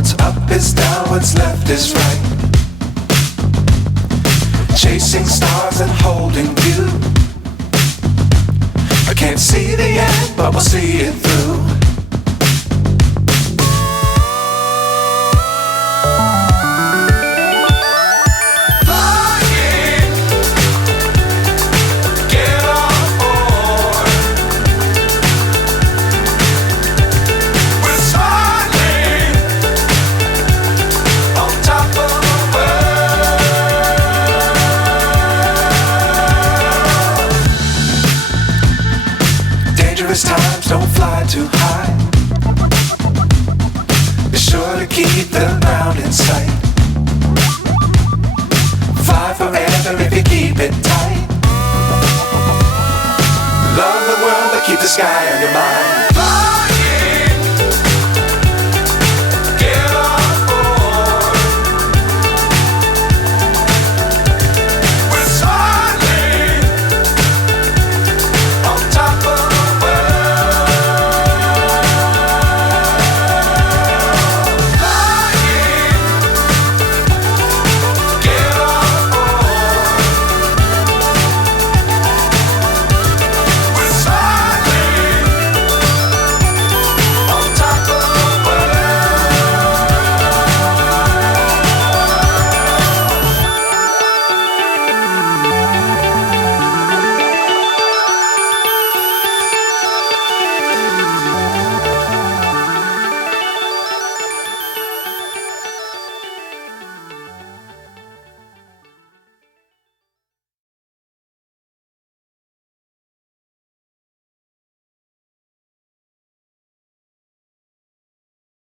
What's up is down, what's left is right. Chasing stars and holding you. I can't see the end, but we'll see it through. Times don't fly too high. Be sure to keep the ground in sight. Fly forever if you keep it tight. Love the world but keep the sky on your mind.